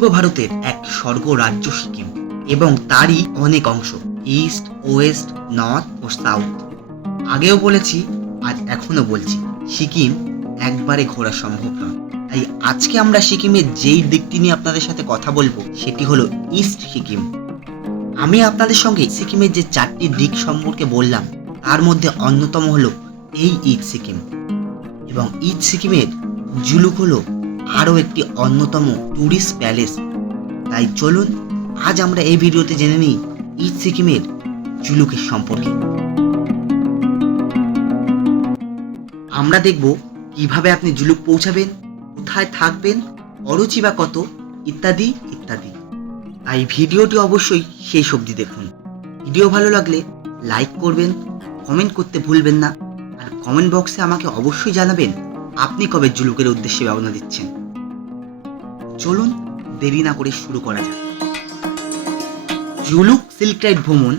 পূর্ব ভারতের এক স্বর্গ রাজ্য সিকিম এবং তারই অনেক অংশ ইস্ট, ওয়েস্ট, নর্থ ও সাউথ। আগেও বলেছি আর এখনো বলছি, সিকিম একবারে ঘোরা সম্ভব নয়। তাই আজকে আমরা সিকিমের যেই দিকটি নিয়ে আপনাদের সাথে কথা বলবো সেটি হলো ইস্ট সিকিম। আমি আপনাদের সঙ্গে সিকিমের যে 4টি দিক সম্পর্কে বললাম তার মধ্যে অন্যতম হলো এই ইস্ট সিকিম, এবং ইস্ট সিকিমের জুলুক হলো আরও একটি অন্যতম ট্যুরিস্ট প্যালেস। তাই চলুন আজ আমরা এই ভিডিওতে জেনে নিই ইস্ট সিকিমের জুলুকের সম্পর্কে। আমরা দেখব কিভাবে আপনি জুলুক পৌঁছাবেন, কোথায় থাকবেন, খরচই বা কত, ইত্যাদি ইত্যাদি। তাই ভিডিওটি অবশ্যই শেষ অবধি দেখুন। ভিডিও ভালো লাগলে লাইক করবেন, কমেন্ট করতে ভুলবেন না, আর কমেন্ট বক্সে আমাকে অবশ্যই জানাবেন আপনি কবে জুলুকের উদ্দেশ্যে রওনা দিচ্ছেন। চলুন দেরি না করে শুরু করা যাক। জুলুক সিল্ক রাইড ভ্রমণ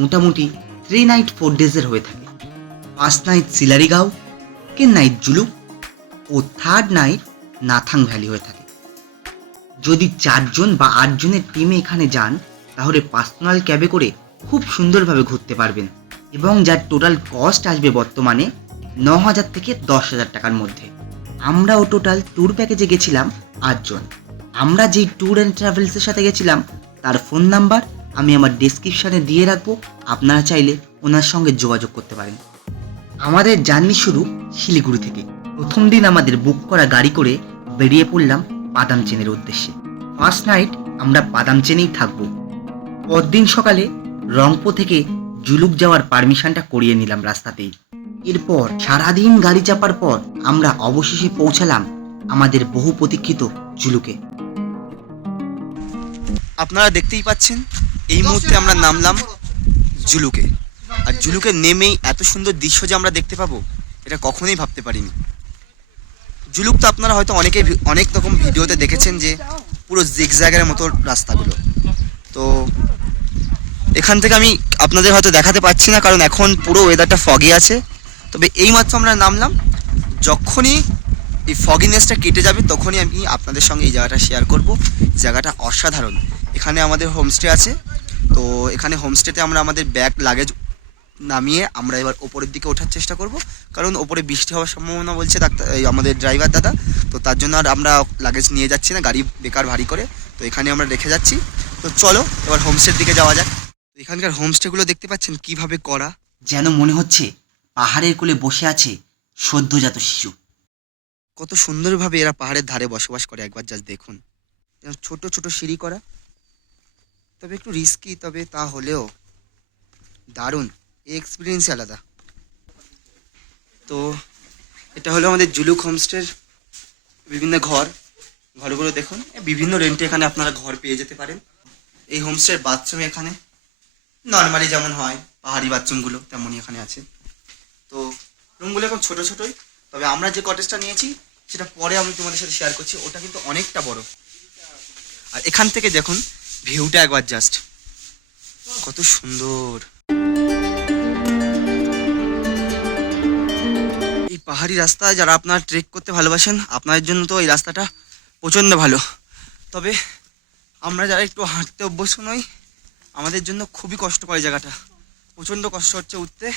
মোটামুটি 3 নাইট 4 ডেজের হয়ে থাকে। 1st night Silerygaon, 2nd night Zuluk ও 3rd নাইট নাথাং ভ্যালি হয়ে থাকে। যদি 4 জন বা 8 জনের টিমে এখানে যান তাহলে পার্সোনাল ক্যাবে করে খুব সুন্দরভাবে ঘুরতে পারবেন, এবং যার টোটাল কস্ট আসবে বর্তমানে 9,000 থেকে 10,000 টাকার মধ্যে। আমরাও টোটাল ট্যুর প্যাকেজে গেছিলাম 8 জন। আমরা যেই ট্যুর অ্যান্ড ট্রাভেলসের সাথে গেছিলাম তার ফোন নাম্বার আমি আমার ডেসক্রিপশানে দিয়ে রাখবো, আপনারা চাইলে ওনার সঙ্গে যোগাযোগ করতে পারেন। আমাদের জার্নি শুরু শিলিগুড়ি থেকে। প্রথম দিন আমাদের বুক করা গাড়ি করে বেরিয়ে পড়লাম পাদামচেনের উদ্দেশ্যে। 1st নাইট আমরা পাদামচেনেই থাকবো। পরদিন সকালে রংপো থেকে জুলুক যাওয়ার পারমিশনটা করিয়ে নিলাম রাস্তাতেই। এরপর সারাদিন গাড়ি চাপার পর আমরা অবশেষে পৌঁছালাম আমাদের বহু প্রতীক্ষিত জুলুকে। আপনারা দেখতেই পাচ্ছেন এই মুহূর্তে আমরা নামলাম জুলুকে, আর জুলুকে নেমেই এত সুন্দর দৃশ্য যে আমরা দেখতে পাবো এটা কখনোই ভাবতে পারিনি। জুলুক তো আপনারা হয়তো অনেক রকম ভিডিওতে দেখেছেন যে পুরো জিগজ্যাগের মতো রাস্তাগুলো। তো এখান থেকে আমি আপনাদের হয়তো দেখাতে পাচ্ছি না কারণ এখন পুরো ওয়েদারটা ফগি আছে, তবে এইমাত্র আমরা নামলাম। যখনই এই ফগিনেসটা কেটে যাবে তখনই আমি আপনাদের সঙ্গে এই জায়গাটা শেয়ার করব। জায়গাটা অসাধারণ। এখানে আমাদের হোমস্টে আছে, তো এখানে হোমস্টেতে আমরা আমাদের ব্যাগ লাগেজ নামিয়ে আমরা এবার ওপরের দিকে ওঠার চেষ্টা করব, কারণ ওপরে বৃষ্টি হওয়ার সম্ভাবনা বলছে আমাদের ড্রাইভার দাদা। তো তার জন্য আর আমরা লাগেজ নিয়ে যাচ্ছি না, গাড়ি বেকার ভারী করে, তো এখানে আমরা রেখে যাচ্ছি। তো চলো এবার হোমস্টের দিকে যাওয়া যাক। তো এখানকার হোমস্টেগুলো দেখতে পাচ্ছেন কিভাবে করা, যেন মনে হচ্ছে পাহাড়ের কোলে বসে আছে সদ্যজাত শিশু। কত সুন্দরভাবে এরা পাহাড়ের ধারে বসবাস করে একবার জাস্ট দেখুন। ছোট ছোট সিঁড়ি করা, তবে একটু রিস্কি, তবে তা হলেও দারুণ, এই এক্সপিরিয়েন্সই আলাদা। তো এটা হলো আমাদের জুলুক হোমস্টের বিভিন্ন ঘরগুলো দেখুন। বিভিন্ন রেন্টে এখানে আপনারা ঘর পেয়ে যেতে পারেন। এই হোমস্টের বাথরুম এখানে নর্মালি যেমন হয় পাহাড়ি বাথরুমগুলো তেমনই এখানে আছে। তো রুমগুলো এখন ছোটো ছোটোই, তবে আমরা যে কটেজটা নিয়েছি সেটা পরে আমি তোমাদের সাথে শেয়ার করছি, ওটা কিন্তু অনেকটা বড়। আর এখান থেকে দেখুন ভিউটা একবার জাস্ট কত সুন্দর। এই পাহাড়ি রাস্তায় যারা আপনারা ট্রেক করতে ভালোবাসেন আপনাদের জন্য তো এই রাস্তাটা প্রচণ্ড ভালো, তবে আমরা যারা একটু হাঁটতে অভ্যস্ত নই আমাদের জন্য খুবই কষ্টকর এই জায়গাটা। প্রচণ্ড কষ্ট হচ্ছে উঠতে,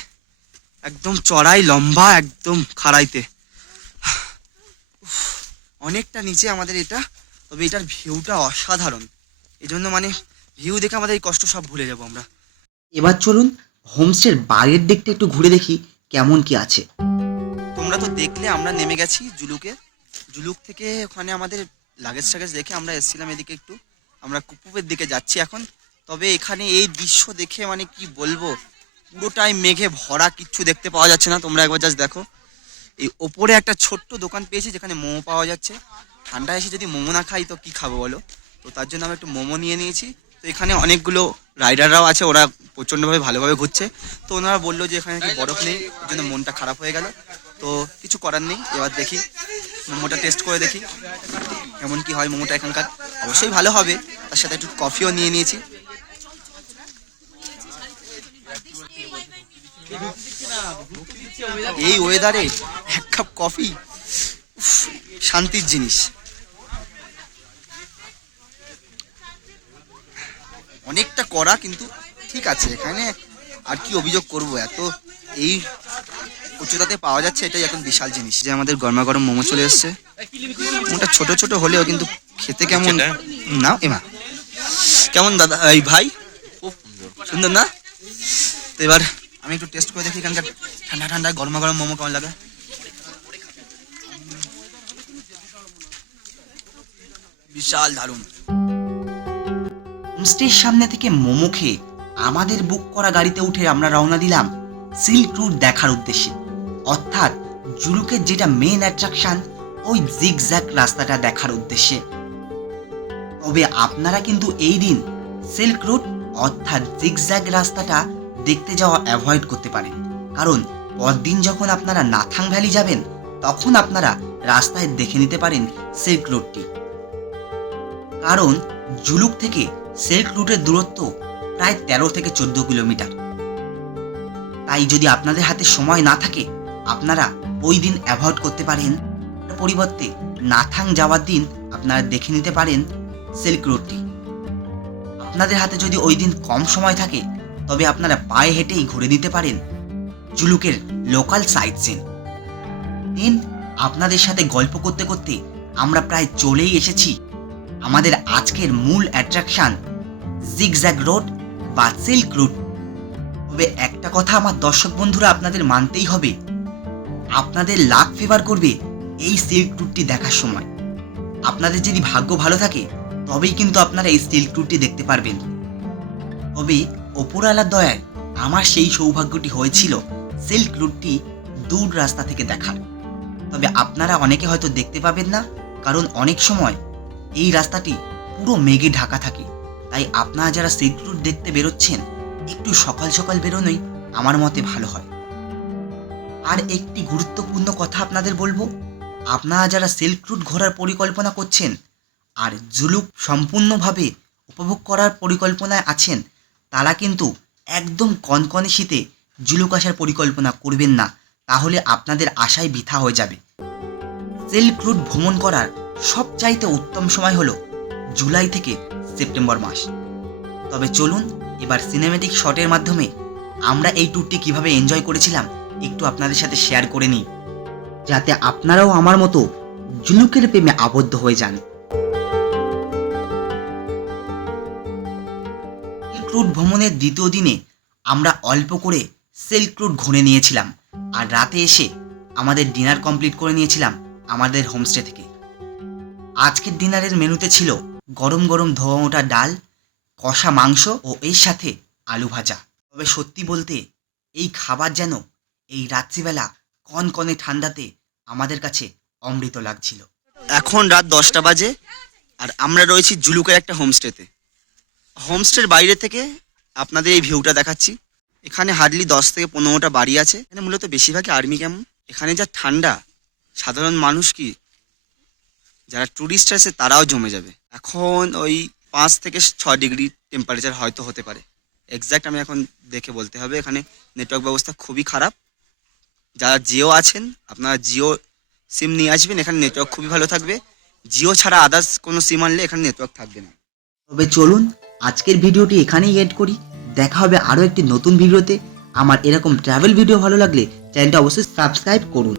একদম চড়াই লম্বা, একদম খাড়াইতে অনেকটা নিচে আমাদের এটা, তবে এটার ভিউটা অসাধারণ। এই জন্য ভিউ দেখে আমাদের এই কষ্ট সব ভুলে যাবো আমরা। এবার চলুন হোমস্টের বাইরের দিকটা একটু ঘুরে দেখি কেমন কি আছে। তোমরা তো দেখলে আমরা নেমে গেছি জুলুকে। জুলুক থেকে ওখানে আমাদের লাগেজ টাগেজ দেখে আমরা এসেছিলাম এদিকে একটু, আমরা কুপুপের দিকে যাচ্ছি এখন। তবে এখানে এই দৃশ্য দেখে কি বলবো, পুরোটাই মেঘে ভরা, কিচ্ছু দেখতে পাওয়া যাচ্ছে না। তোমরা একবার জাস্ট দেখো, এই ওপরে একটা ছোট্ট দোকান পেয়েছি যেখানে মোমো পাওয়া যাচ্ছে। ঠান্ডায় এসে যদি মোমো না খাই তো কি খাবো বলো, তো তার জন্য আমরা একটু মোমো নিয়ে নিয়েছি। তো এখানে অনেকগুলো রাইডাররাও আছে, ওরা প্রচণ্ডভাবে ভালোভাবে ঘুরছে। তো ওনারা বললো যে এখানে কি বরফ নেই, ওর জন্য মনটা খারাপ হয়ে গেল। তো কিছু করার নেই, এবার দেখি মোমোটা টেস্ট করে দেখি কেমন কি হয়। মোমোটা এখানকার অবশ্যই ভালো হবে, তার সাথে একটু কফিও নিয়ে নিয়েছি। এই ওয়েদারে 1 কাপ কফি শান্তির জিনিস। অনেকটা কড়া, কিন্তু ঠিক আছে। এখানে আর কি অভিযোগ করব, এত এই উচ্চতাতে পাওয়া যাচ্ছে, এটাই এখন বিশাল জিনিস। যে আমাদের গরমা গরম মোমো চলে এসছে। মোমোটা ছোট ছোট হলেও কিন্তু খেতে কেমন না এমা কেমন দাদা এই ভাই, খুব সুন্দর না? তো এবার আমি একটু টেস্ট করে দেখি এখানকার ঠান্ডা ঠান্ডা গরমা গরম মোমো কেমন লাগে। বিশাল দারুণ। হোমস্টের সামনে থেকে মোমো খেয়ে আমাদের বুক করা গাড়িতে উঠে আমরা রওনা দিলাম সিল্ক রুট দেখার উদ্দেশ্যে, অর্থাৎ জুলুকের যেটা মেন অ্যাট্রাকশন, ওই জিগজ্যাগ রাস্তাটা দেখার উদ্দেশ্যে। তবে আপনারা কিন্তু এই দিন সিল্ক রুট অর্থাৎ জিগজ্যাগ রাস্তাটা দেখতে যাওয়া অ্যাভয়েড করতে পারেন, কারণ পরদিন যখন আপনারা নাথাং ভ্যালি যাবেন তখন আপনারা রাস্তায় দেখে নিতে পারেন সিল্ক রুটটি। কারণ জুলুক থেকে সিল্ক রুটের দূরত্ব প্রায় 13 থেকে 14 কিলোমিটার। তাই যদি আপনাদের হাতে সময় না থাকে আপনারা ওই দিন অ্যাভয়েড করতে পারেন, পরিবর্তে নাথাং যাওয়ার দিন আপনারা দেখে নিতে পারেন সিল্ক রুটটি। আপনাদের হাতে যদি ওই দিন কম সময় থাকে তবে আপনারা পায়ে হেঁটেই ঘুরে দিতে পারেন জুলুকের লোকাল সাইট সিন। দিন আপনাদের সাথে গল্প করতে করতে আমরা প্রায় চলেই এসেছি আমাদের আজকের মূল অ্যাট্রাকশন জিগজ্যাগ রোড বা সিল্ক রুট। তবে একটা কথা আমার দর্শক বন্ধুরা আপনাদের মানতেই হবে, আপনাদের লাক ফেভার করবে এই সিল্ক রুটটি দেখার সময়। আপনাদের যদি ভাগ্য ভালো থাকে তবেই কিন্তু আপনারা এই সিল্ক রুটটি দেখতে পারবেন। তবে ওপরওয়ালার দয়ায় আমার সেই সৌভাগ্যটি হয়েছিল সিল্ক রুটটি দূর রাস্তা থেকে দেখার। তবে আপনারা অনেকে হয়তো দেখতে পাবেন না, কারণ অনেক সময় এই রাস্তাটি পুরো মেঘে ঢাকা থাকে। তাই আপনারা যারা সিল্ক রুট দেখতে বেরোচ্ছেন একটু সকাল সকাল বেরোনোই আমার মতে ভালো হয়। আর একটি গুরুত্বপূর্ণ কথা আপনাদের বলবো, আপনারা যারা সিল্ক রুট ঘোরার পরিকল্পনা করছেন আর জুলুক সম্পূর্ণভাবে উপভোগ করার পরিকল্পনায় আছেন, তারা কিন্তু একদম কনকনে শীতে জুলুক আসার পরিকল্পনা করবেন না, তাহলে আপনাদের আশাই বৃথা হয়ে যাবে। সিল্ক রুট ভ্রমণ করার সবচাইতে উত্তম সময় হলো জুলাই থেকে সেপ্টেম্বর মাস। তবে চলুন এবার সিনেমেটিক শটের মাধ্যমে আমরা এই ট্যুরটি কিভাবে এনজয় করেছিলাম একটু আপনাদের সাথে শেয়ার করে নিই, যাতে আপনারাও আমার মতো জুলুকের প্রেমে আবদ্ধ হয়ে যান। সিল্ক রুট ভ্রমণের দ্বিতীয় দিনে আমরা অল্প করে সিল্ক রুট ঘুরে নিয়েছিলাম, আর রাতে এসে আমাদের ডিনার কমপ্লিট করে নিয়েছিলাম আমাদের হোমস্টে থেকে। আজকের ডিনারের মেনুতে ছিল গরম গরম ধোয়া ওঠা ডাল, কষা মাংস ও এর সাথে আলু ভাজা। তবে সত্যি বলতে এই খাবার যেন এই রাত্রিবেলা কনকনে ঠান্ডাতে আমাদের কাছে অমৃত লাগছিল। এখন রাত 10টা বাজে আর আমরা রয়েছি জুলুকের একটা হোমস্টেতে। হোমস্টের বাইরে থেকে আপনাদের এই ভিউটা দেখাচ্ছি। এখানে হার্ডলি 10 থেকে 15টা বাড়ি আছে। এখানে মূলত বেশিরভাগই আর্মি ক্যাম্প। এখানে যা ঠান্ডা, সাধারণ মানুষ কি যারা ট্যুরিস্ট আছে তারাও জমে যাবে। এখন ওই 5 থেকে 6 ডিগ্রি টেম্পারেচার হয়তো হতে পারে, এক্স্যাক্ট আমি এখন দেখে বলতে হবে। এখানে নেটওয়ার্ক ব্যবস্থা খুবই খারাপ। যারা জিও আছেন আপনারা জিও সিম নিয়ে আসবেন, এখানে নেটওয়ার্ক খুবই ভালো থাকবে। জিও ছাড়া আদার্স কোনো সিম আনলে এখানে নেটওয়ার্ক থাকবে না। তবে চলুন আজকের ভিডিওটি এখানেই এড করি। দেখা হবে আরও একটি নতুন ভিডিওতে। আমার এরকম ট্রাভেল ভিডিও ভালো লাগলে চ্যানেলটা অবশ্যই সাবস্ক্রাইব করুন।